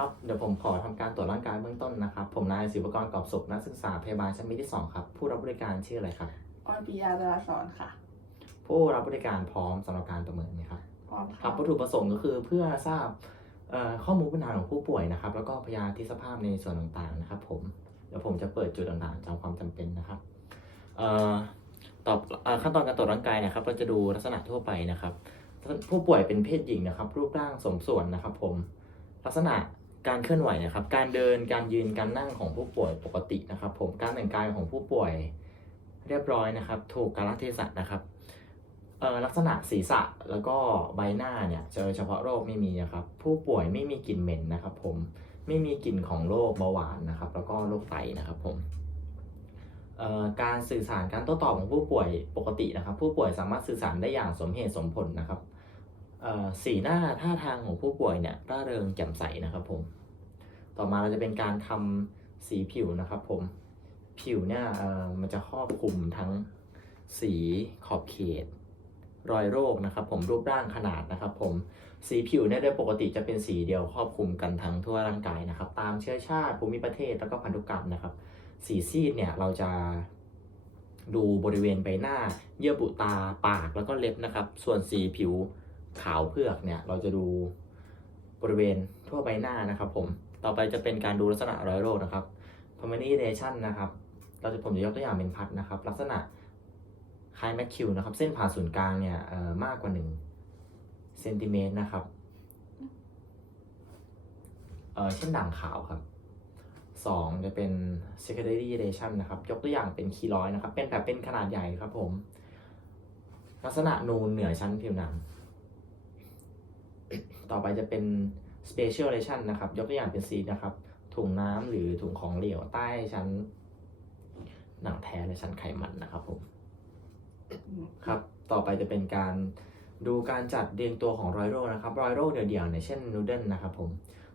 ครับ เดี๋ยวผมขอทำการตรวจร่างกายเบื้องต้นนะครับ ผมนายศิวกรกอบสุขนักศึกษาพยาบาลชั้นปีที่ 2 ครับ ผู้รับบริการชื่ออะไรครับออนปิยาดาราสอนค่ะ ผู้รับบริการพร้อมสำหรับการประเมินไหมครับพร้อมคค่ะรับวัตถุประสงค์ก็คือเพื่อทราบเอ่อข้อมูลพื้นฐานของผู้ป่วยนะครับ แล้วก็พยาธิสภาพในส่วนต่างๆนะครับ ผม เดี๋ยวผมจะเปิดจุดต่างๆตามความจำเป็นนะครับเอ่อตอบเอ่อขั้นตอนการตรวจร่างกายนะครับ เราจะดูลักษณะทั่วไปนะครับ ผู้ป่วยเป็นเพศหญิงนะครับ รูปร่างสมส่วนนะครับ ผมลักษณะ การเคลื่อนไหวนะครับ การเดินการยืนการนั่งของผู้ป่วยปกตินะครับ ผมการแต่งกายของผู้ป่วยเรียบร้อยนะครับ ถูกกาลเทศะนะครับลักษณะศีรษะแล้วก็ใบหน้าเนี่ยเจอเฉพาะโรคไม่มีนะครับ ผู้ป่วยไม่มีกลิ่นเหม็นนะครับ ผมไม่มีกลิ่นของโรคเบาหวานนะครับ แล้วก็โรคไตนะครับผมการสื่อสารการโต้ตอบของผู้ป่วยปกตินะครับ ผู้ป่วยสามารถสื่อสารได้อย่างสมเหตุสมผลนะครับ สีหน้าท่าทางของผู้ป่วยเนี่ยร่าเริงแจ่มใสนะครับผม ต่อมาเราจะเป็นการทำสีผิวนะครับผม ผิวเนี่ยมันจะครอบคลุมทั้งสีขอบเขต รอยโรคนะครับผมรูปร่างขนาดนะครับผม สีผิวเนี่ยโดยปกติจะเป็นสีเดียวครอบคลุมกันทั้งทั่วร่างกายนะครับ ตามเชื้อชาติภูมิประเทศแล้วก็พันธุกรรมนะครับ สีซีดเนี่ยเราจะดูบริเวณใบหน้า เยื่อบุตาปากแล้วก็เล็บนะครับ ส่วนสีผิว ขาวเผือกเนี่ย เราจะดูบริเวณทั่วใบหน้านะครับ ผม ต่อไปจะเป็นการดูลักษณะรอยโรคนะครับ p e r m a n e r a t i o n นะครับ เราจะผมจะยกตัวอย่างเป็นพัดนะครับ ลักษณะคล้ายแมคคิวนะครับ เส้นผ่าศูนย์กลางเนี่ยมากกว่า1เซนติเมตรนะครับเอ่อเช่นด่างขาวครับสองจะเป็น secondary lesion นะครับ ยกตัวอย่างเป็นคีร้อยนะครับ เป็นแบบเป็นขนาดใหญ่ครับผม ลักษณะนูนเหนือชั้นผิวหนัง ต่อไปจะเป็น special lesion นะครับ ยกตัวอย่างเป็นซีนะครับ ถุงน้ำหรือถุงของเหลวใต้ชั้น หนังแท้และชั้นไขมันนะครับผมครับ ต่อไปจะเป็นการดูการจัดเรียงตัวของรอยโรคนะครับ รอยโรคเดี่ยวๆเนี่ยเช่นนูเดิลนะครับผม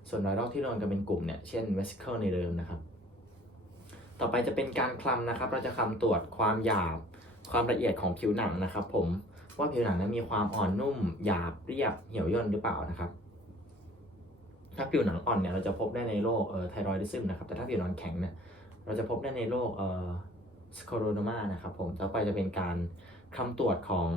ส่วนรอยโรคที่รวมกันเป็นกลุ่มเนี่ย เช่น vesicle ในเดิมนะครับ ต่อไปจะเป็นการคลำนะครับ เราจะคลำตรวจความหยาบ ความละเอียดของผิวหนังนะครับ ผม ว่าผิวหนังนั้นมีความอ่อนนุ่มหยาบเรียบเหี่ยวย่นหรือเปล่านะครับ ถ้าผิวหนังอ่อนเนี่ยเราจะพบได้ในโรคเอ่อไทรอยดิซึมนะครับแต่ถ้าผิวหนังแข็งเนี่ยเราจะพบได้ในโรคเอ่อสโคโรโนมานะครับผมต่อไปจะเป็นการคำตรวจของ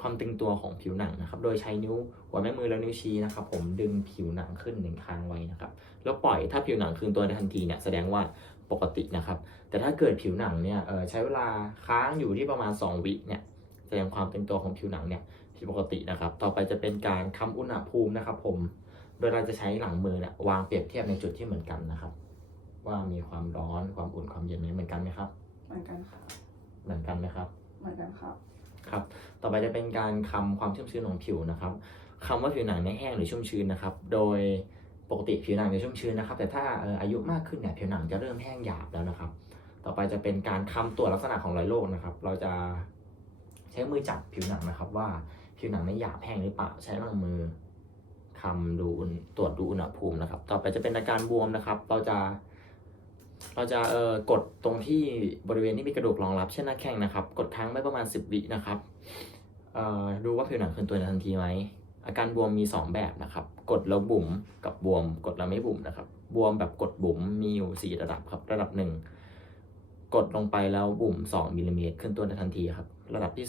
ความตึงตัวของผิวหนังนะครับ โดยใช้นิ้วหัวแม่มือและนิ้วชี้นะครับ ผมดึงผิวหนังขึ้นหนึ่งครั้งไว้นะครับ แล้วปล่อยถ้าผิวหนังคืนตัวในทันทีเนี่ยแสดงว่าปกตินะครับ แต่ถ้าเกิดผิวหนังเนี่ยเออใช้เวลาค้างอยู่ที่ประมาณ 2 วิเนี่ย แสดงความเป็นตัวของผิวหนังเนี่ยผิดปกตินะครับ ต่อไปจะเป็นการคำอุณหภูมินะครับ ผม โดยเราจะใช้หลังมือเนี่ยวางเปรียบเทียบในจุดที่เหมือนกันนะครับ ว่ามีความร้อนความอุ่นความเย็นไหมเหมือนกันไหมครับ เหมือนกันค่ะ เหมือนกันไหมครับ เหมือนกันค่ะครับ ต่อไปจะเป็นการคำความชุ่มชื้นของผิวนะครับคำว่าผิวหนังเนี่ยแห้งหรือชุ่มชื้นนะครับ โดยปกติผิวหนังจะชุ่มชื้นนะครับ แต่ถ้าเอ่ออายุมากขึ้นเนี่ยผิวหนังจะเริ่มแห้งหยาบแล้วนะครับ ต่อไปจะเป็นการคำตรวจลักษณะของรอยโรคนะครับ เราจะ ใช้มือจับผิวหนังนะครับ ว่าผิวหนังเนี่หยาบแห้งหรือเปล่า ใช้ลังมือคำดูตรวจดูอุณหภูมินะครับ ต่อไปจะเป็นอาการบวมนะครับ เราจะ เราจะเอ่อกดตรงที่บริเวณที่มีกระดูกรองรับ เช่นหน้าแข้งนะครับ กดค้างไว้ประมาณ 10 วินะครับเอ่อดูว่าผิวหนังคืนตัวในทันทีไหมอาการบวมมี 2 แบบนะครับ กดแล้วบุ๋มกับบวม กดแล้วไม่บุ๋มนะครับ บวมแบบกดบุ๋มมีอยู่ 4 ระดับครับ ระดับ 1 กดลงไปแล้วบุ๋ม2มิลลิเมตรขึ้นตัวในทันทีครับ ระดับที่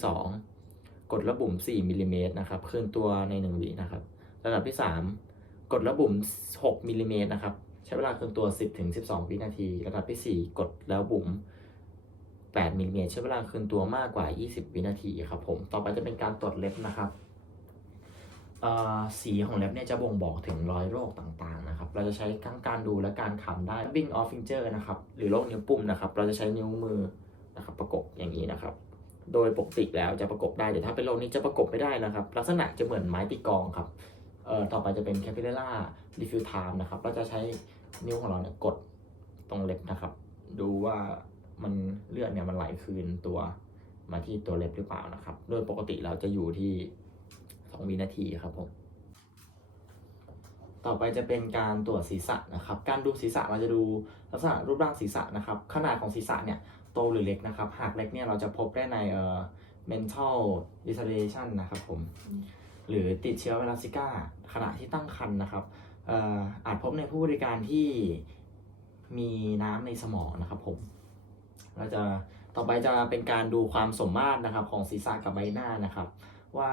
2 กดแล้วบุ๋ม4มิลลิเมตรนะครับขึ้นตัวใน1วินะครับ ระดับที่ 3 กดแล้วบุ๋ม6มิลลิเมตรนะครับใช้เวลาเคลื่อนตัว 10ถึง12 วินาที ระดับที่ 4 กดแล้วบุ๋ม8มิลลิเมตรใช้เวลาเคลื่อนตัวมากกว่า 20 วินาทีครับผมต่อไปจะเป็นการตรวจเล็บนะครับสีของเล็บเนี่ยจะบ่งบอกถึงรอยโรคต่างๆนะครับ เราจะใช้ทั้งการดูและการคำได้ b i n g of finger นะครับ หรือโรคนิ้วปุ่มนะครับ เราจะใช้นิ้วมือนะครับประกบอย่างนี้นะครับ โดยปกติแล้วจะประกบได้แต่ถ้าเป็นโรคนี้จะประกบไม่ได้นะครับ ลักษณะจะเหมือนไม้ตีกองครับเอ่อต่อไปจะเป็น capillary diffuse time นะครับเราจะใช้นิ้วของเราเนี่ยกดตรงเล็บนะครับ ดูว่ามันเลือดเนี่ยมันไหลคืนตัวมาที่ตัวเล็บหรือเปล่านะครับ โดยปกติเราจะอยู่ที่ 2 วินาทีครับผมต่อไปจะเป็นการตรวจศีรษะนะครับ การดูศีรษะเราจะดูลักษณะรูปร่างศีรษะนะครับ ขนาดของศีรษะเนี่ย โตหรือเล็กนะครับ หากเล็กเนี่ยเราจะพบได้ในเอ่อ mental retardation นะครับผม หรือติดเชื้อไวรัสซิก้าขณะที่ตั้งครรภ์นะครับเอ่ออาจพบในผู้บริการที่มีน้ำในสมองนะครับผมเราจะต่อไปจะเป็นการดูความสมมาตรนะครับ ของศีรษะกับใบหน้านะครับ ว่า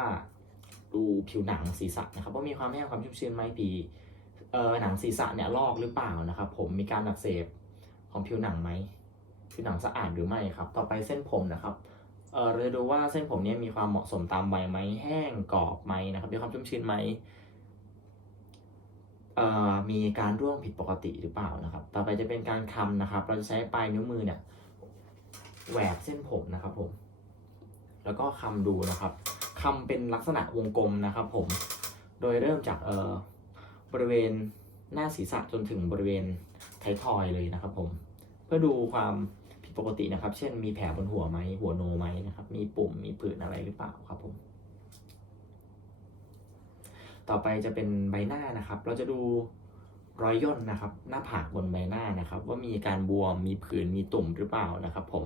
ดูผิวหนังศีรษะนะครับว่ามีความแห้งความชุ่มชื้นไหมผีเอ่อหนังศีรษะเนี่ยลอกหรือเปล่านะครับ ผมมีการอักเสบของผิวหนังไหม ผิวหนังสะอาดหรือไม่ครับ ต่อไปเส้นผมนะครับเออเราจะดูว่าเส้นผมเนี่ยมีความเหมาะสมตามวัยไหมแห้งกรอบไหมนะครับมีความชุ่มชื้นไหมเอ่อมีการร่วงผิดปกติหรือเปล่านะครับ ต่อไปจะเป็นการคำนะครับ เราจะใช้ปลายนิ้วมือเนี่ยแหวกเส้นผมนะครับผม แล้วก็คำดูนะครับคำเป็นลักษณะวงกลมนะครับผม โดยเริ่มจากเอ่อบริเวณหน้าศีรษะจนถึงบริเวณไทยทอยเลยนะครับผม เพื่อดูความผิดปกตินะครับ เช่นมีแผลบนหัวไหมหัวโนไหมนะครับ มีปุ่มมีผื่นอะไรหรือเปล่าครับผม ต่อไปจะเป็นใบหน้านะครับ เราจะดูรอยย่นนะครับ หน้าผากบนใบหน้านะครับ ว่ามีการบวมมีผื่นมีตุ่มหรือเปล่านะครับ ผม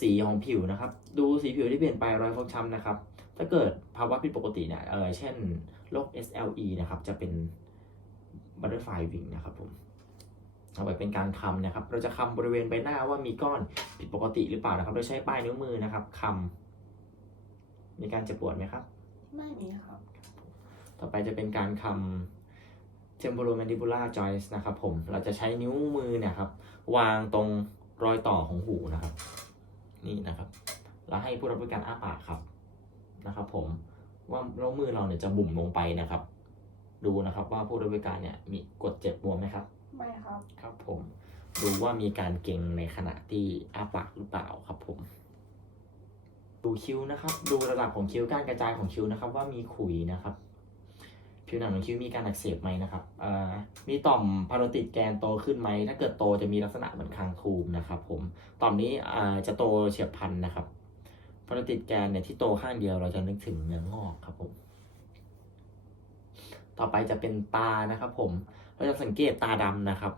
สีของผิวนะครับ ดูสีผิวที่เปลี่ยนไปรอยฟกช้ำนะครับ ถ้าเกิดภาวะผิดปกติเนี่ยเออเช่นโรค SLE นะครับ จะเป็น butterfly wing นะครับผม เอาไปเป็นการคำนะครับ เราจะคำบริเวณใบหน้าว่ามีก้อนผิดปกติหรือเปล่านะครับ โดยใช้ปลายนิ้วมือนะครับคำมีการเจ็บปวดไหมครับ ไม่มีครับ ต่อไปจะเป็นการคำ temporomandibular joints นะครับผม เราจะใช้นิ้วมือเนี่ยครับ วางตรงรอยต่อของหูนะครับ นี่นะครับ แล้วให้ผู้รับบริการอ้าปากครับนะครับ ผมว่าแล้วมือเราเนี่ยจะบุ่มลงไปนะครับ ดูนะครับว่าผู้รับบริการเนี่ยมีกดเจ็บบวมไหมครับ ไม่ครับ ครับผม ดูว่ามีการเก่งในขณะที่อ้าปากหรือเปล่าครับผม ดูคิ้วนะครับ ดูระดับของคิ้วการกระจายของคิ้วนะครับ ว่ามีขุยนะครับ ผิวหนังของคิ้วมีการอักเสบไหมนะครับมีต่อมพาโรติดแกนโตขึ้นไหม ถ้าเกิดโตจะมีลักษณะเหมือนคางทูมนะครับ ผม ต่อมนี้จะโตเฉียบพลันนะครับพาโรติดแกนเนี่ยที่โตข้างเดียวเราจะนึกถึงเนื้องอกครับผม ต่อไปจะเป็นตานะครับ ผมเราจะสังเกตตาดำนะครับ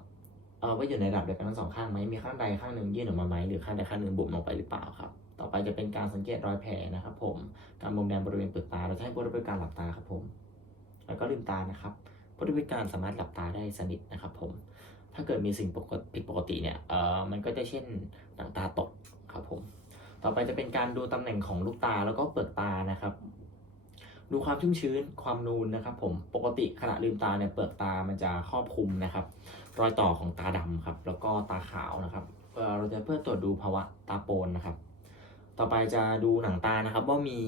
เออว่าอยู่ในระดับเดียวกันทั้งสองข้างไหมมีข้างใดข้างหนึ่งยื่นออกมาไหมหรือข้างใดข้างหนึ่งบุ๋มลงไปหรือเปล่าครับ ต่อไปจะเป็นการสังเกตรอยแผลนะครับ ผมการบวมแดงบริเวณเปลือกตาเราจะให้ผู้รับบริการหลับตาครับผม แล้วก็ลืมตานะครับผู้รับบริการสามารถหลับตาได้สนิทนะครับ ผม ถ้าเกิดมีสิ่งผิดปกติเนี่ยเออมันก็จะเช่นหนังตาตกครับผม ต่อไปจะเป็นการดูตำแหน่งของลูกตาแล้วก็เปลือกตานะครับ ดูความชุ่มชื้นความนูนนะครับ ผมปกติขณะลืมตาเนี่ยเปลือกตามันจะครอบคลุมนะครับ รอยต่อของตาดำครับ แล้วก็ตาขาวนะครับเราจะเพื่อตรวจดูภาวะตาโปนนะครับ ต่อไปจะดูหนังตานะครับ ว่ามี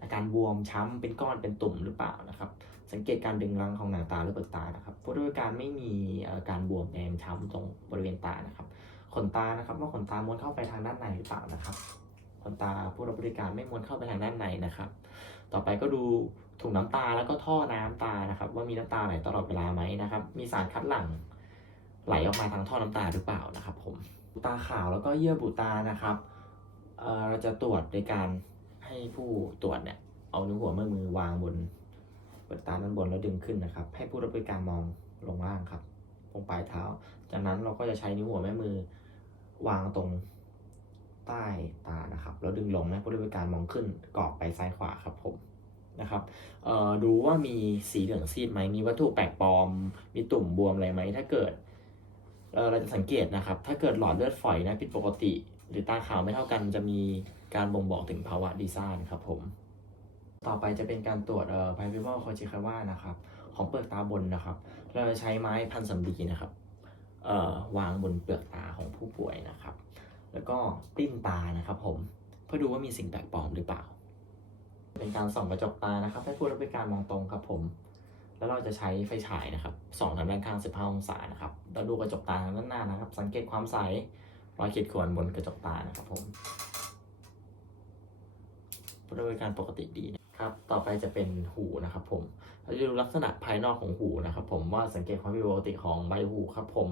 อาการบวมช้ำเป็นก้อนเป็นตุ่มหรือเปล่านะครับ สังเกตการดึงรังของหนังตาหรือเปลือกตานะครับผู้บริการไม่มีอ่อการบวมแดงช้ำตรงบริเวณตานะครับ ขนตานะครับ ว่าขนตาม้วนเข้าไปทางด้านในหรือเปล่านะครับ ขนตาผู้รับบริการไม่ม้วนเข้าไปทางด้านในนะครับ ต่อไปก็ดูถุงน้ำตาแล้วก็ท่อน้ำตานะครับ ว่ามีน้ำตาไหลตลอดเวลาไหมนะครับ มีสารคัดหลั่งไหลออกมาทางท่อน้ำตาหรือเปล่านะครับ ผมตาขาวแล้วก็เยื่อบุตานะครับเเราจะตรวจในการให้ผู้ตรวจเนี่ยเอานิ้วหัวแม่มือวางบนเปิดตาด้านบนแล้วดึงขึ้นนะครับ ให้ผู้รับบริการมองลงล่างครับตรงปลายเท้า จากนั้นเราก็จะใช้นิ้วหัวแม่มือวางตรง ใต้ตานะครับ แล้วดึงลงนะผู้รับบริการมองขึ้นกรอบไปซ้ายขวาครับผมนะครับดูว่ามีสีเหลืองซีดไหมมีวัตถุแปลกปลอม มีตุ่มบวมอะไรไหม ถ้าเกิดเเราจะสังเกตนะครับ ถ้าเกิดหลอดเลือดฝอยนะผิดปกติ หรือตาขาวไม่เท่ากันจะมีการบ่งบอกถึงภาวะดีซ่านครับผม ต่อไปจะเป็นการตรวจเอ่อไพพิวอลคอจิคาว่านะครับ ของเปลือกตาบนนะครับ เราจะใช้ไม้พันสำลีนะครับเอ่อวางบนเปลือกตาของผู้ป่วยนะครับ แล้วก็ติ้นตานะครับผมเพื่อดูว่ามีสิ่งแปลกปลอมหรือเปล่า เป็นการส่องกระจกตานะครับ ให้ผู้รับบริการมองตรงครับผม แล้วเราจะใช้ไฟฉายนะครับส่องทางด้านข้าง 15 องศานะครับแล้วดูกระจกตาทางด้านหน้านะครับ สังเกตความใสรอยขีดข่วนบนกระจกตานะครับผมผู้รับริการปกติดีนะครับ ต่อไปจะเป็นหูนะครับผม เราจะดูลักษณะภายนอกของหูนะครับ ผมว่าสังเกตความผิดปกติของใบหูครับผม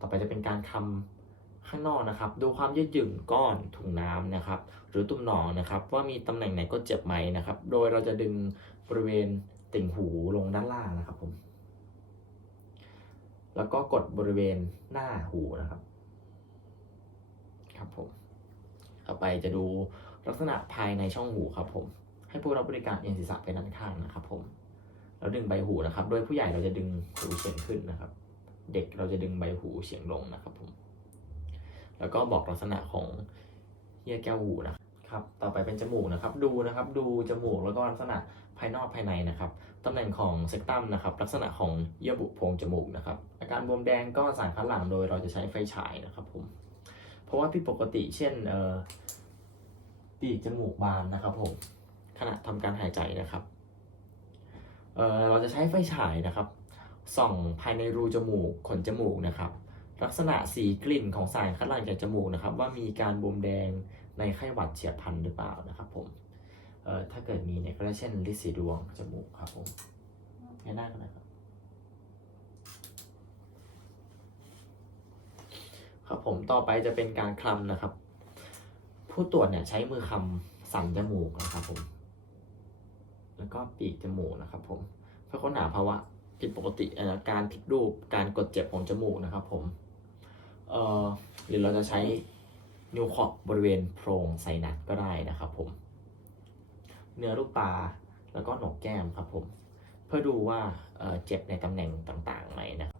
ต่อไปจะเป็นการคำ ข้างนอกนะครับ ดูความยืดหยุ่นก้อนถุงน้ำนะครับ หรือตุ่มหนองนะครับ ว่ามีตำแหน่งไหนก็เจ็บไหมนะครับ โดยเราจะดึงบริเวณติ่งหูลงด้านล่างนะครับผม แล้วก็กดบริเวณหน้าหูนะครับ ครับผม ต่อไปจะดูลักษณะภายในช่องหูครับผม ให้ผู้รับบริการเอียงศีรษะไปด้านข้างนะครับ ผม แล้วดึงใบหูนะครับ โดยผู้ใหญ่เราจะดึงหูเฉียงขึ้นนะครับ เด็กเราจะดึงใบหูเฉียงลงนะครับผม แล้วก็บอกลักษณะของเยื่อแก้วหูนะครับ ต่อไปเป็นจมูกนะครับ ดูนะครับ ดูจมูกแล้วก็ลักษณะภายนอกภายในนะครับตำแหน่งของเซกตัมนะครับ ลักษณะของเยื่อบุโพรงจมูกนะครับ อาการบวมแดงก็สารคัดหลั่งโดยเราจะใช้ไฟฉายนะครับผม เพราะว่าผิดปกติเช่นเอ่อปีกจมูกบานนะครับผมขณะทำการหายใจนะครับเอ่อเราจะใช้ไฟฉายนะครับส่องภายในรูจมูกขนจมูกนะครับ ลักษณะสีกลิ่นของสารคัดหลั่งจากจมูกนะครับ ว่ามีการบวมแดงในไข้หวัดเฉียบพลันหรือเปล่านะครับผมเอ่อถ้าเกิดมีเนี่ยก็จะเช่นลิสีดวงจมูกครับผมแค่หน้ากันนะครับครับผมต่อไปจะเป็นการคลำนะครับ ผู้ตรวจเนี่ยใช้มือคำสันจมูกนะครับผม แล้วก็ปีกจมูกนะครับผมเพื่อค้นหาภาวะผิดปกติอ่อการผิดรูปการกดเจ็บของจมูกนะครับผม เอ่อหรือเราจะใช้นิ้วเคาะบริเวณโพรงไซนัสก็ได้นะครับผม เนื้อลูกตาแล้วก็หนกแก้มครับผม เพื่อดูว่าเเจ็บในตำแหน่งต่างๆไหมนะ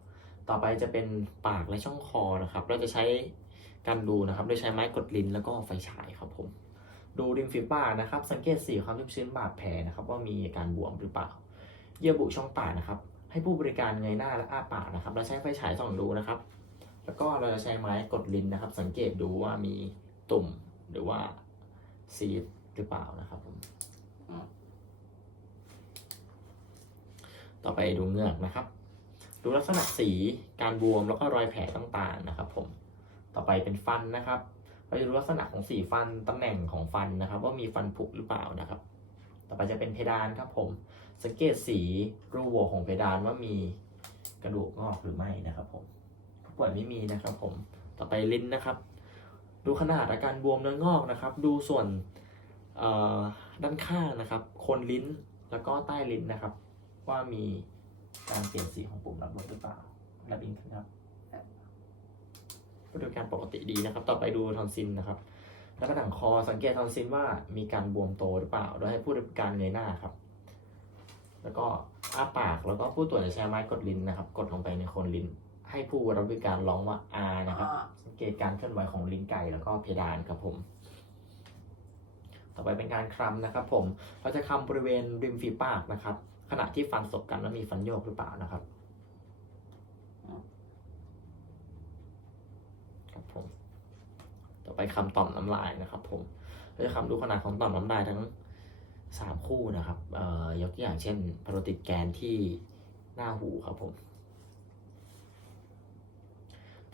ต่อไปจะเป็นปากและช่องคอนะครับ เราจะใช้การดูนะครับ โดยใช้ไม้กดลิ้นแล้วก็ไฟฉายครับผม ดูริมฝีปากนะครับ สังเกตสีความชุ่มชื้นบาดแผลนะครับ ว่ามีการบวมหรือเปล่า เยื่อบุช่องปากนะครับ ให้ผู้บริการเงยหน้าและอ้าปากนะครับ แล้วใช้ไฟฉายส่องดูนะครับ แล้วก็เราจะใช้ไม้กดลิ้นนะครับ สังเกตดูว่ามีตุ่มหรือว่าซีดหรือเปล่านะครับผมต่อไปดูเงือกนะครับ ดูลักษณะสีการบวมแล้วก็รอยแผลต่างๆนะครับ ผมต่อไปเป็นฟันนะครับเราจะดูลักษณะของสีฟันตำแหน่งของฟันนะครับ ว่ามีฟันผุหรือเปล่านะครับ ต่อไปจะเป็นเพดานครับผมสังเกตสีรูโหว่ของเพดานว่ามีกระดูกงอกหรือไม่นะครับผม ผู้ป่วยไม่มีนะครับผมต่อไปลิ้นนะครับ ดูขนาดอาการบวมเนื้องอกนะครับ ดูส่วนด้านข้างนะครับโคนลิ้นแล้วก็ใต้ลิ้นนะครับ ว่ามีการเปลี่ยนสีของปุ่มรับรสหรือเปล่ารับอินครับก็ดูการปกติดีนะครับ ต่อไปดูทอนซิลนะครับ แล้วก็หนังคอสังเกตทอนซิลว่ามีการบวมโตหรือเปล่า โดยให้ผู้รับการเงยหน้าครับ แล้วก็อ้าปากแล้วก็ผู้ตรวจจะใช้ไม้กดลิ้นนะครับ กดลงไปในโคนลิ้น ให้ผู้รับบริการร้องว่า R นะครับอ่าสังเกตการเคลื่อนไหวของลิ้นไก่แล้วก็เพดานครับผม ต่อไปเป็นการคลำนะครับ ผม เราจะคลำบริเวณริมฝีปากนะครับ ขณะที่ฟันสบกันแล้วมีฟันโยกหรือเปล่านะครับครับผม ต่อไปคำต่อมน้ำลายนะครับ ผมเราจะคำดูขนาดของต่อมน้ำลายทั้งสามคู่นะครับ เอ่อยกตัวอย่างเช่นพาโรติดแกนที่หน้าหูครับผม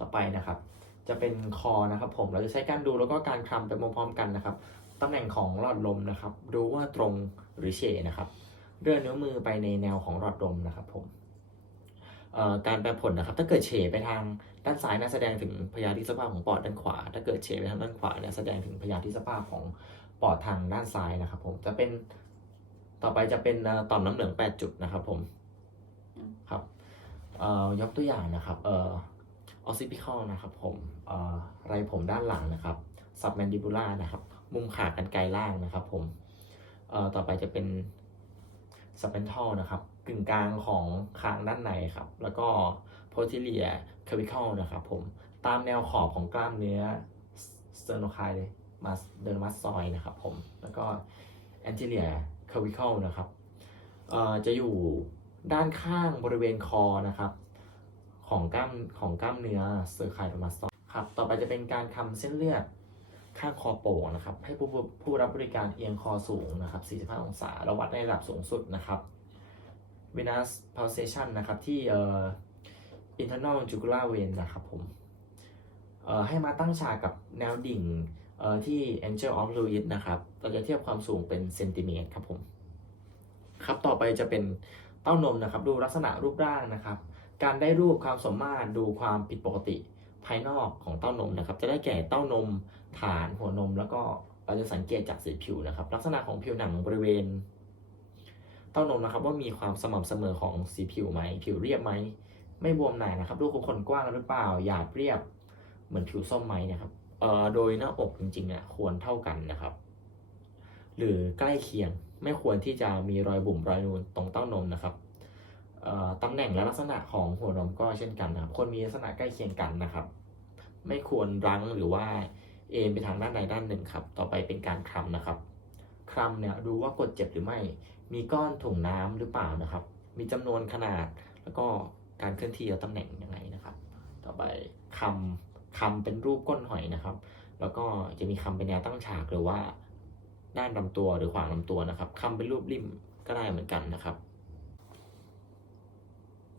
ต่อไปนะครับ จะเป็นคอนะครับ ผมเราจะใช้การดูแล้วก็การคลำไปพร้อมๆกันนะครับตำแหน่งของหลอดลมนะครับ ดูว่าตรงหรือเฉยนะครับเลื่อนนิ้วมือไปในแนวของหลอดลมนะครับผมการแปลผลนะครับ ถ้าเกิดเฉไปทางด้านซ้ายน่าแสดงถึงพยาธิสภาพของปอดด้านขวา ถ้าเกิดเฉไปทางด้านขวาเนี่ยแสดงถึงพยาธิสภาพของปอดทางด้านซ้ายนะครับ ผมจะเป็นต่อไปจะเป็นต่อมน้ำเหลือง 8 จุดนะครับ ผมครับยกตัวอย่างนะครับ ออซิพิคอลนะครับผมไรผมด้านหลังนะครับซับแมนดิบูล่านะครับ มุมขากันไกลล่างนะครับผมต่อไปจะเป็นซับเ e นทัลนะครับ กึ่งกลางของคางด้านในครับ แล้วก็โพทิเลียเควิคอลนะครับผมตามแนวขอบของกล้ามเนื้อสเตอร์โนไคลมาเดอร์มัสซอยนะครับผมแล้วก็แอนติเลียเควิคอลนะครับจะอยู่ด้านข้างบริเวณคอนะครับ ของกล้ามของกล้ามเนื้อเซอร์ไคโดมาสตอครับ ต่อไปจะเป็นการคำเส้นเลือดข้างคอโป่งนะครับ ให้ผู้ผู้รับบริการเอียงคอสูงนะครับ 45 องศาแล้ววัดในระดับสูงสุดนะครับ venous pulsation นะครับที่เอ่อ internal jugular vein นะครับผมเอ่อให้มาตั้งฉากกับแนวดิ่งเอ่อที่ angel of Lewis นะครับเราจะเทียบความสูงเป็นเซนติเมตรครับผม ครับต่อไปจะเป็นเต้านมนะครับ ดูลักษณะรูปร่างนะครับ การได้รูปความสมมาตรดูความผิดปกติภายนอกของเต้านมนะครับ จะได้แก่เต้านมฐานหัวนม แล้วก็เราจะสังเกตจากสีผิวนะครับ ลักษณะของผิวหนังบริเวณ เต้านมนะครับ ว่ามีความสม่ำเสมอของสีผิวไหมผิวเรียบไหมไม่บวมหนานะครับรูปคนกว้างหรือเปล่าหยาบเรียบ เหมือนผิวส้มไหมนะครับเอ่อโดยหน้าอกจริงๆอะควรเท่ากันนะครับ หรือใกล้เคียงไม่ควรที่จะมีรอยบุ๋มรอยนูนตรงเต้านมนะครับ ตำแหน่งและลักษณะของหัวนมก็เช่นกันนะครับควรมีลักษณะใกล้เคียงกันนะครับ ไม่ควรรั้งหรือว่าเอ็นไปทางด้านใดด้านหนึ่งครับ ต่อไปเป็นการคลำนะครับคลำเนี่ยดูว่ากดเจ็บหรือไม่ มีก้อนถุงน้ำหรือเปล่านะครับ มีจำนวนขนาดแล้วก็การเคลื่อนที่และตำแหน่งยังไงนะครับ ต่อไปคำคำเป็นรูปก้นหอยนะครับ แล้วก็จะมีคำเป็นแนวตั้งฉากหรือว่าด้านลำตัวหรือขวางลำตัวนะครับคำเป็นรูปริมก็ได้เหมือนกันนะครับ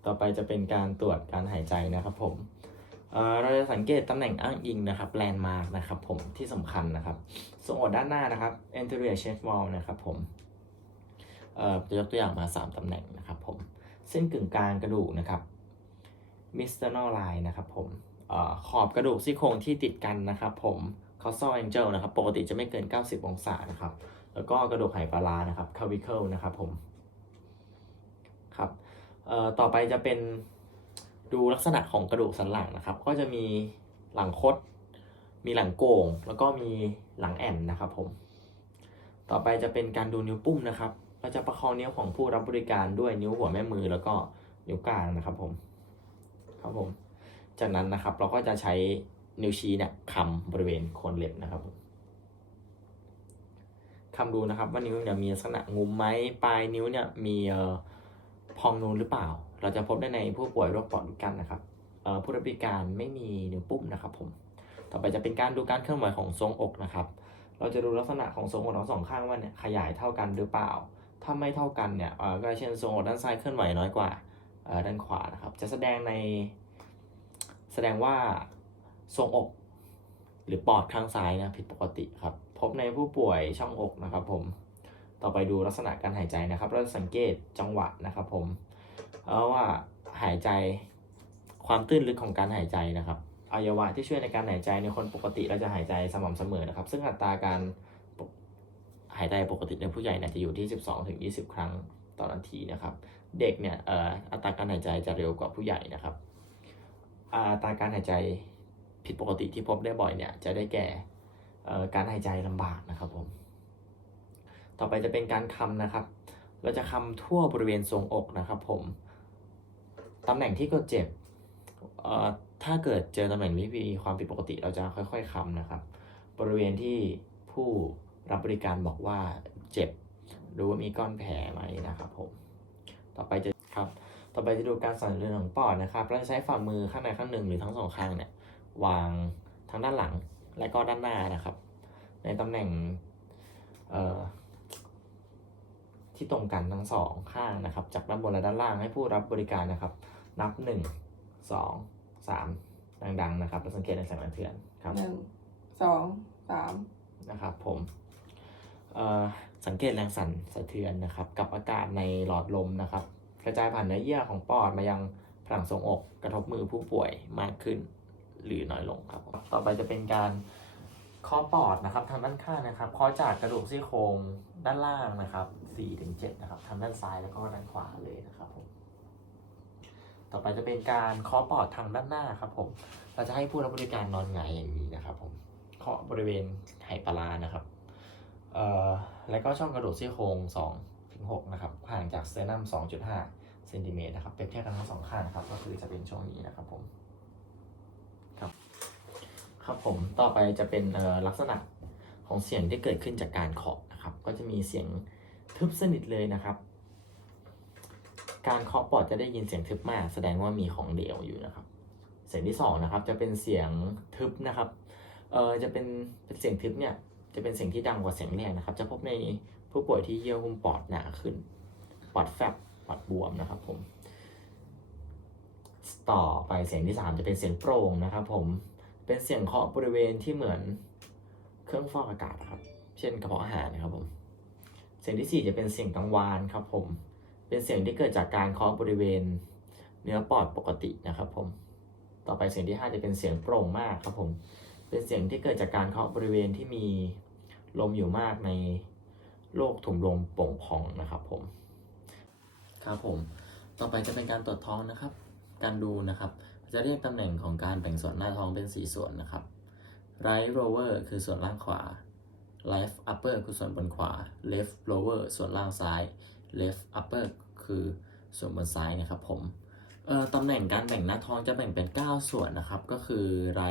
ต่อไปจะเป็นการตรวจการหายใจนะครับผมเเราจะสังเกตตำแหน่งอ้างอิงนะครับแลนด์มาร์กนะครับผมที่สำคัญนะครับทรงอกด้านหน้านะครับ anterior chest wall นะครับผมจะยกตัวอย่างมา 3ตำแหน่งนะครับผมเส้นกึ่งกลางกระดูกนะครับ misternal line นะครับผมออขอบกระดูกซี่โครงที่ติดกันนะครับผม causal angle นะครับปกติจะไม่เกิน 90 องศานะครับแล้วก็กระดูกไหปลานะครับ clavicle นะครับผมครับ ต่อไปจะเป็นดูลักษณะของกระดูกสันหลังนะครับ ก็จะมีหลังคด มีหลังโก่ง แล้วก็มีหลังแอนนะครับผม ต่อไปจะเป็นการดูนิ้วปุ้มนะครับเราจะประคองนิ้วของผู้รับบริการด้วยนิ้วหัวแม่มือแล้วก็นิ้วกลางนะครับผม ครับผม จากนั้นนะครับเราก็จะใช้นิ้วชี้เนี่ยคำบริเวณโคนเล็บนะครับผมคำดูนะครับว่านิ้วเนี่ยมีลักษณะงุ้มไหมปลายนิ้วเนี่ยมีเอ่อ พองนูนหรือเปล่า เราจะพบได้ในผู้ป่วยโรคปอดอุดกั้นนะครับผู้รับบริการไม่มีนิ้วปุ้มนะครับผม ต่อไปจะเป็นการดูการเคลื่อนไหวของทรงอกนะครับ เราจะดูลักษณะของทรงอกทั้งสองข้างว่าเนี่ยขยายเท่ากันหรือเปล่า ถ้าไม่เท่ากันเนี่ยเอ่อก็เช่นทรงอกด้านซ้ายเคลื่อนไหวน้อยกว่าด้านขวานะครับ จะแสดงใน แสดงว่าทรงอกหรือปอดข้างซ้ายนะผิดปกติครับ พบในผู้ป่วยช่องอกนะครับผม ต่อไปดูลักษณะการหายใจนะครับ เราจะสังเกตจังหวะนะครับผมเออว่าหายใจความตื้นลึกของการหายใจนะครับอวัยวะที่ช่วยในการหายใจในคนปกติเราจะหายใจสม่ำเสมอนะครับ ซึ่งอัตราการหายใจปกติในผู้ใหญ่เนี่ยจะอยู่ที่ 12ถึง20 ครั้งต่อนาทีนะครับ เด็กเนี่ยเอ่ออัตราการหายใจจะเร็วกว่าผู้ใหญ่นะครับอัตราการหายใจผิดปกติที่พบได้บ่อยเนี่ยจะได้แก่อ่อการหายใจลำบากนะครับผม ต่อไปจะเป็นการคำนะครับ เราจะคำทั่วบริเวณทรงอกนะครับผม ตำแหน่งที่กดเจ็บเอ่อถ้าเกิดเจอตำแหน่งที่มีความผิดปกติเราจะค่อยๆคำนะครับ บริเวณที่ผู้รับบริการบอกว่าเจ็บหรือว่ามีก้อนแผลไหมนะครับผม ต่อไปจะครับต่อไปจะดูการสั่นเทือนของปอดนะครับเราจะใช้ฝ่ามือข้างในข้างหนึ่งหรือทั้งสองข้างเนี่ยวางทั้งด้านหลังและก็ด้านหน้านะครับ ในตำแหน่งเอ่อ ที่ตรงกันทั้งสองข้างนะครับ จากด้านบนและด้านล่างให้ผู้รับบริการนะครับ นับหนึ่งสองสามดังๆนะครับแล้วสังเกตในแสงสะเทือนครับหนึ่งสองสามนะครับผมเอ่อสังเกตแรงสั่นสะเทือนนะครับ กับอากาศในหลอดลมนะครับ กระจายผ่านเนื้อเยื่อของปอดมายังผนังทรวงอกกระทบมือผู้ป่วยมากขึ้นหรือน้อยลงครับผมต่อไปจะเป็นการเคาะปอดนะครับทางด้านข้างนะครับคาะจากกระดูกซี่โครงด้านล่างนะครับ4ถึง7นะครับทางด้านซ้ายแล้วก็ด้านขวาเลยนะครับผมต่อไปจะเป็นการเคาะปอดทางด้านหน้าครับผม เราจะให้ผู้รับบริการนอนหงายอย่างนี้นะครับผมเคาะบริเวณไหปลาร้านะครับเอ่อแล้วก็ช่องกระดูกซี่โครง2ถึง6นะครับห่างจากเตอร์นัม2.5เซนติเมตรนะครับเปรียบเทียบกันทั้งสองข้างนะครับ ก็คือจะเป็นช่วงนี้นะครับผม ครับผมต่อไปจะเป็นลักษณะของเสียงที่เกิดขึ้นจากการเคาะนะครับ ก็จะมีเสียงทึบสนิทเลยนะครับ การเคาะปอดจะได้ยินเสียงทึบมาก แสดงว่ามีของเหลวอยู่นะครับ เสียงที่สองนะครับจะเป็นเสียงทึบนะครับเออจะเป็นเป็นเสียงทึบเนี่ยจะเป็นเสียงที่ดังกว่าเสียงแรกนะครับ จะพบในผู้ป่วยที่เยื่อหุ้มปอดหนาขึ้น ปอดแฟบปอดบวมนะครับผม ต่อไปเสียงที่ 3 จะเป็นเสียงโปร่งนะครับผม เป็นเสียงเคาะบริเวณที่เหมือนเครื่องฟอกอากาศนะครับ เช่นกระเพาะอาหารนะครับผม เสียงทีสี่4จะเป็นเสียงกังวานครับผม เป็นเสียงที่เกิดจากการเคาะบริเวณ เนื้อปอดปกตินะครับผม ต่อไปเสียงที่ 5 จะเป็นเสียงโปร่งมากครับผม เป็นเสียงที่เกิดจากการเคาะบริเวณที่มีลมอยู่มากในโรคถุงลมโป่งพองนะครับผม ครับผม ต่อไปจะเป็นการตรวจท้องนะครับ การดูนะครับ จะเรียกตำแหน่งของการแบ่งส่วนหน้าท้องเป็น 4 ส่วนนะครับ right lower คือส่วนล่างขวา left upper คือส่วนบนขวา left lower ส่วนล่างซ้าย left upper คือส่วนบนซ้ายนะครับผมเอ่อตำแหน่งการแบ่งหน้าท้องจะแบ่งเป็น 9 ส่วนนะครับ ก็คือไร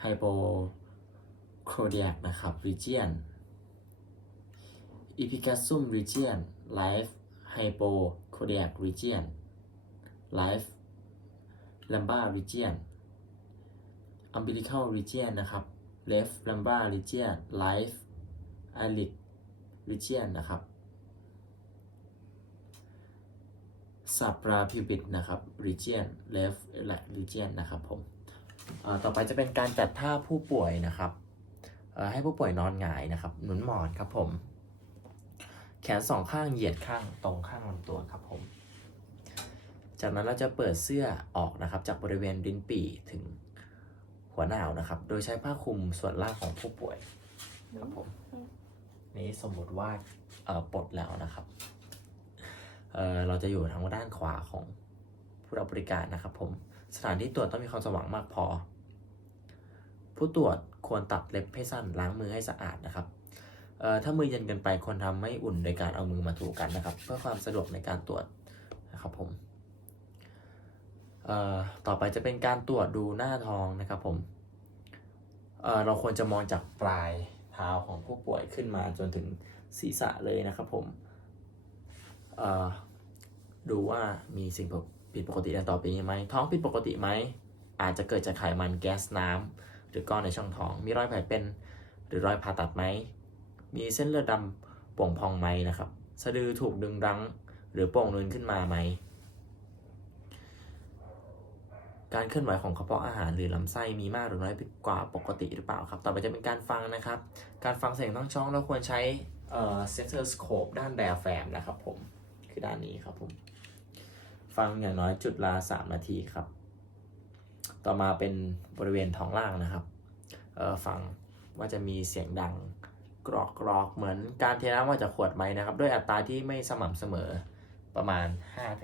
ไฮโปโครเดียกนะครับ region epicasum region life hypochordiac region life lumbar region umbilical region นะครับ left lumbar region life iliac region นะครับ suprapubic นะครับ region left iliac region นะครับผมต่อไปจะเป็นการจัดท่าผู้ป่วยนะครับให้ผู้ป่วยนอนหงายนะครับหนุนหมอนครับผม แขนสองข้างเหยียดข้างตรงข้างลำตัวครับผม จากนั้นเราจะเปิดเสื้อออกนะครับ จากบริเวณลิ้นปี่ถึงหัวหนาวนะครับ โดยใช้ผ้าคลุมส่วนล่างของผู้ป่วยครับผมนี้สมมติว่าเอ่อปลดแล้วนะครับเอ่อเราจะอยู่ทางด้านขวาของผู้รับบริการนะครับ ผมสถานที่ตรวจต้องมีความสว่างมากพอ ผู้ตรวจควรตัดเล็บให้สั้นล้างมือให้สะอาดนะครับเอ่อถ้ามือเย็นเกินไปควรทำไม่อุ่นโดยการเอามือมาถูกันนะครับ เพื่อความสะดวกในการตรวจนะครับผม ต่อไปจะเป็นการตรวจดูหน้าท้องนะครับผมเเราควรจะมองจากปลายเท้าของผู้ป่วยขึ้นมาจนถึงศีรษะเลยนะครับผมดูว่ามีสิ่งผิดปกติดังต่อไปนี้ไหมท้องผิดปกติไหมอาจจะเกิดจากไขมันแก๊สน้ำหรือก้อนในช่องท้อง มีรอยแผลเป็น หรือรอยผ่าตัดไหม มีเส้นเลือดดำโป่งพองไหมนะครับ สะดือถูกดึงรั้ง หรือโป่งนูนขึ้นมาไหม การเคลื่อนไหวของกระเพาะอาหารหรือลำไส้มีมากหรือน้อยกว่าปกติหรือเปล่าครับ ต่อไปจะเป็นการฟังนะครับ การฟังเสียงต้องช่องเราควรใช้เอ่อเซนเซอร์สโคปด้านแดแฟมนะครับผม คือด้านนี้ครับผม ฟังอย่างน้อยจุดละ3นาทีครับ ต่อมาเป็นบริเวณท้องล่างนะครับเอ่อฟังว่าจะมีเสียงดังกรอกกรอกเหมือนการเทน้ำออกจากขวดไหมนะครับ ด้วยอัตราที่ไม่สม่ำเสมอประมาณ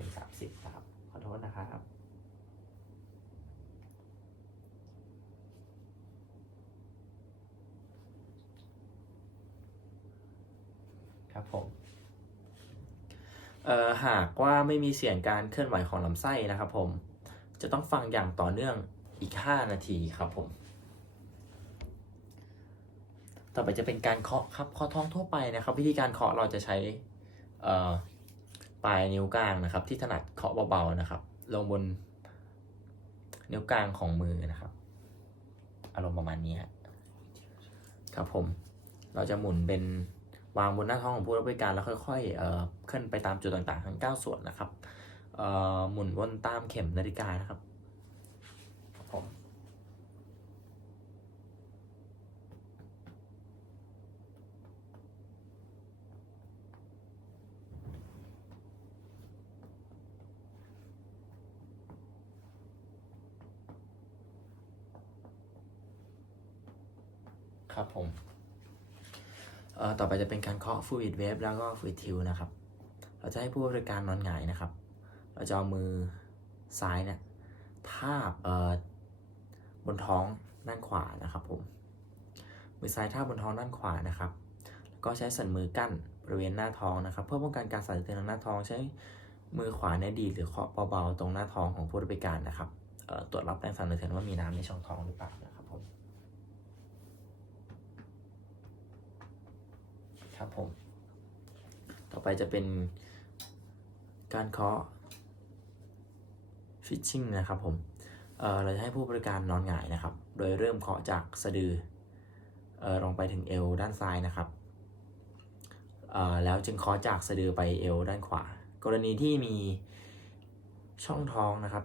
5-30นะครับ ขอโทษนะครับ ครับผมหากว่าไม่มีเสียงการเคลื่อนไหวของลำไส้นะครับผมจะต้องฟังอย่างต่อเนื่องอีก 5 นาทีครับผม ต่อไปจะเป็นการเคาะครับเคาะท้องทั่วไปนะครับ วิธีการเคาะเราจะใช้ปลายนิ้วกลางนะครับ ที่ถนัดเคาะเบาๆนะครับ ลงบนนิ้วกลางของมือนะครับ อารมณ์ประมาณนี้ครับผม เราจะหมุนเป็น วางบนหน้าท้องของผู้รับบริการแล้วค่อยๆเอ่อเคลื่อนไปตามจุดต่างๆ ทั้ง 9 ส่วนนะครับเอ่อหมุนวนตามเข็มนาฬิกานะครับครับผมครับผม ต่อไปจะเป็นการเคาะฟ u อิดเวฟแล้วก็ฟ u อิดทิวนะครับ เราจะให้ผู้บริการนอนหงายนะครับ เราจะเอามือซ้ายเนี่ยทาบบนท้องด้านขวานะครับผม มือซ้ายทาบบนท้องด้านขวานะครับ แล้วก็ใช้สันมือกั้นบริเวณหน้าท้องนะครับ เพื่อป้องกันการสั่นสะเทือนทางหน้าท้องใช้มือขวาเนี่ยดีหรือเคาะเบาๆตรงหน้าท้องของผู้บริการนะครับตรวจรับแรงสั่นสะเทือนว่ามีน้ำในช่องท้องหรือเปล่านะครับ ผมครับผม ต่อไปจะเป็นการเคาะฟิชชิ่งนะครับผมเเราจะให้ผู้บริการนอนหงายนะครับ โดยเริ่มเคาะจากสะดืออลงไปถึงเอวด้านซ้ายนะครับ แล้วจึงเคาะจากสะดือไปเอวด้านขวา กรณีที่มีช่องท้องนะครับ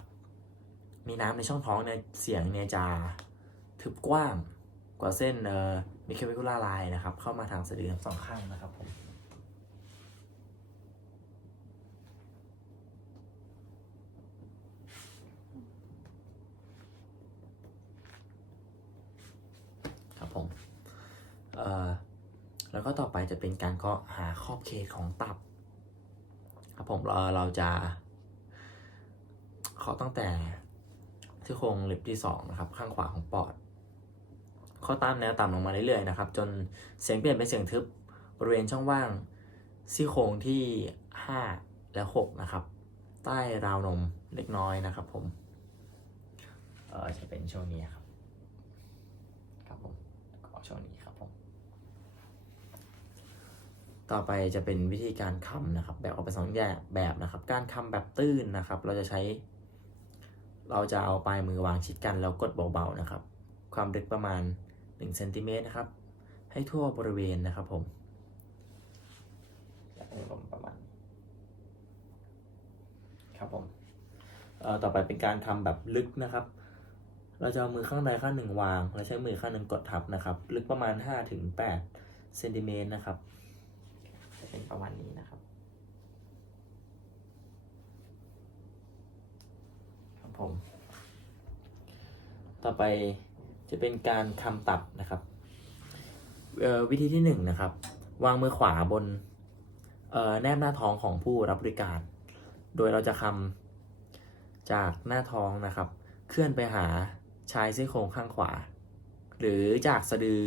มีน้ำในช่องท้องเนี่ยเสียงเนี่ยจะทึบกว้าง กว่าเส้นเอ่อมิเควิคูล่าไลน์นะครับ เข้ามาทางสะดือทั้งสองข้างนะครับผมครับผมเอ่อแล้วก็ต่อไปจะเป็นการเคาะหาขอบเขตของตับ ครับผมเราเราจะเคาะตั้งแต่ที่โครงเล็บที่สองนะครับ ข้างขวาของปอด ข้อตามแนวต่ำลงมาเรื่อยๆนะครับ จนเสียงเปลี่ยนเป็นเสียงทึบบริเวณช่องว่างซี่โครงที่และหกนะครับ ใต้ราวนมเล็กน้อยนะครับผม เออจะเป็นช่วงนี้ครับ ครับผมขอช่วงนี้ครับผม ต่อไปจะเป็นวิธีการคำนะครับ แบ่งออกเป็นสองแบบแบบนะครับ การคำแบบตื้นนะครับ เราจะใช้ เราจะเอาปลายมือวางชิดกันแล้วกดเบาๆนะครับ ความลึกประมาณ 1เซนติเมตรนะครับ ให้ทั่วบริเวณนะครับผมอยากให้ลมประมาณครับผมเอ่อต่อไปเป็นการคำแบบลึกนะครับ เราจะเอามือข้างใดข้างหนึ่งวาง แล้วใช้มือข้างหนึ่งกดทับนะครับ ลึกประมาณ5ถึง8เซนติเมตรนะครับจะเป็นประมาณนี้นะครับครับผม ต่อไป จะเป็นการคำตับนะครับวิธีที่หนึ่งนะครับ วางมือขวาบนแนบหน้าท้องของผู้รับบริการ โดยเราจะคำจากหน้าท้องนะครับ เคลื่อนไปหาชายซี่โครงข้างขวา หรือจากสะดือ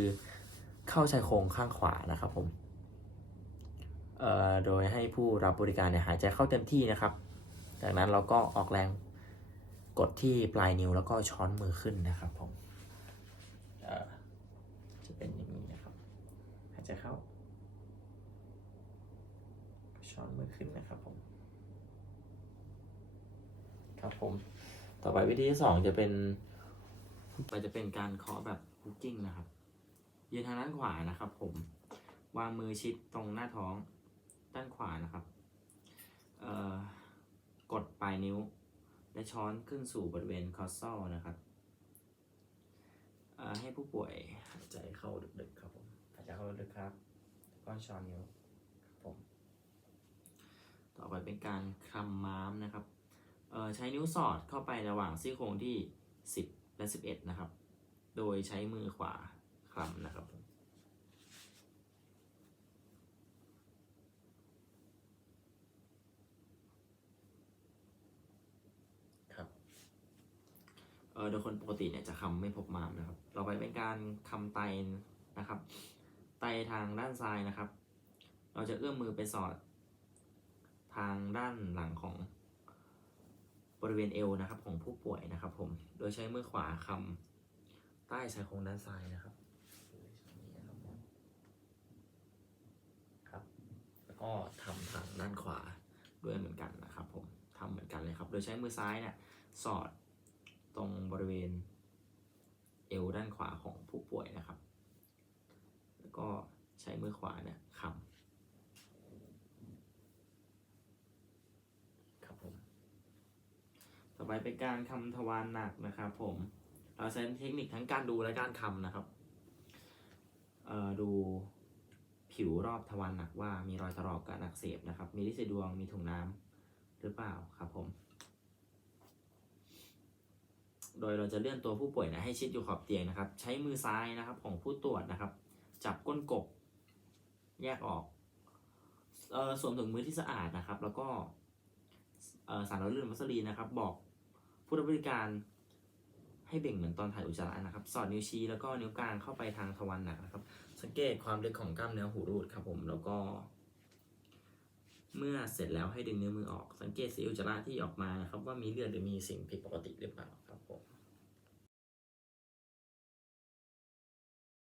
เข้าชายโครงข้างขวานะครับผมโดยให้ผู้รับบริการเนี่ยหายใจเข้าเต็มที่นะครับ จากนั้นเราก็ออกแรงกดที่ปลายนิ้วแล้วก็ช้อนมือขึ้นนะครับผม เป็นอย่างนี้นะครับหายใจเข้า ช้อนมือขึ้นนะครับผม ครับผม ต่อไปวิธีที่สองจะเป็นไปจะเป็นการเคาะแบบคุกกิ้งนะครับ ยืนทางด้านขวานะครับ ผม วางมือชิดตรงหน้าท้องด้านขวานะครับเอ่อกดปลายนิ้ว และช้อนขึ้นสู่บริเวณคอสซอลนะครับ ให้ผู้ป่วยหายใจเข้าลึกๆครับผมหายใจเข้าลึกๆครับแล้วก็ช้อนนิ้วครับผม ต่อไปเป็นการคลำม้ามนะครับเอ่อใช้นิ้วสอดเข้าไประหว่างซี่โครงที่ 10 และ 11 นะครับ โดยใช้มือขวาคลำนะครับผม ครับ เออ โดยคนปกติเนี่ยจะคำไม่พบมามนะครับ ต่อไปเป็นการคำไตนะครับ ไตทางด้านซ้ายนะครับ เราจะเอื้อมมือไปสอด ทางด้านหลังของบริเวณเอวนะครับ ของผู้ป่วยนะครับ ผม โดยใช้มือขวาคำใต้ชายโครงด้านซ้ายนะครับครับแล้วก็ทำทางด้านขวาด้วยเหมือนกันนะครับ ผมทำเหมือนกันเลยครับ โดยใช้มือซ้ายเนี่ยสอด ตรงบริเวณเอวด้านขวาของผู้ป่วยนะครับ แล้วก็ใช้มือขวาเนี่ยคำครับผม ต่อไปเป็นการคำทวารหนักนะครับผม เราใช้เทคนิคทั้งการดูและการคำนะครับ ดูผิวรอบทวารหนักว่ามีรอยถลอกการอักเสบนะครับ มีลินสีดวง มีถุงน้ำหรือเปล่าครับผม โดยเราจะเลื่อนตัวผู้ป่วยนะให้ชิดอยู่ขอบเตียงนะครับ ใช้มือซ้ายนะครับของผู้ตรวจนะครับ จับก้นกบ แยกออกเอ่อสวมถุงมือที่สะอาดนะครับ แล้วก็เอ่อสารละลื่นวัสลีนนะครับ บอกผู้รับบริการให้เบ่งเหมือนตอนถ่ายอุจจาระนะครับ สอดนิ้วชี้แล้วก็นิ้วกลางเข้าไปทางทวารหนักนะครับ สังเกตความลึกของกล้ามเนื้อหูรูดครับผมแล้วก็ เมื่อเสร็จแล้วให้ดึงนิ้วมือออก สังเกตสีอุจจาระที่ออกมานะครับ ว่ามีเลือดหรือมีสิ่งผิดปกติหรือเปล่าครับผม